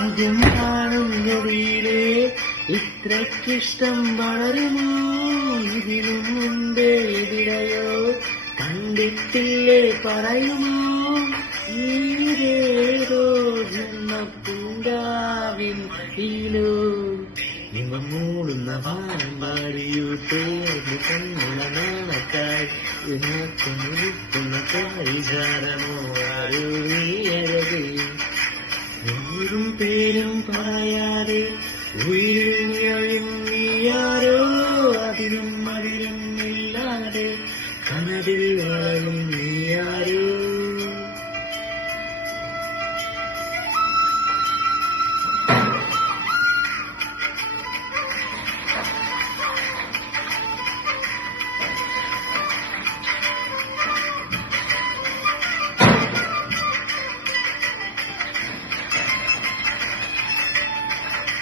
അതും കാണും ഗതിയിലെ ഇത്രയ്ക്കിഷ്ടം വളരുമോ ഇതിനും മുമ്പേ എവിടെയോ കണ്ടിട്ടില്ലേ പറയുമോ ഈരേതോ ജന്മപ്പൂങ്കാവിൻ ഈലോ നിങ്ങ മൂടുന്ന പാമ്പാടിയൂട്ടേന്ന് കണ്ണുള്ള നാണക്കായി ഇതിനൊക്കുന്ന പരിചാരമോ ആരോ നീയഴകേ ൂരും പേരും പറയാതെ ഉയരും നീയാരോ അതിനും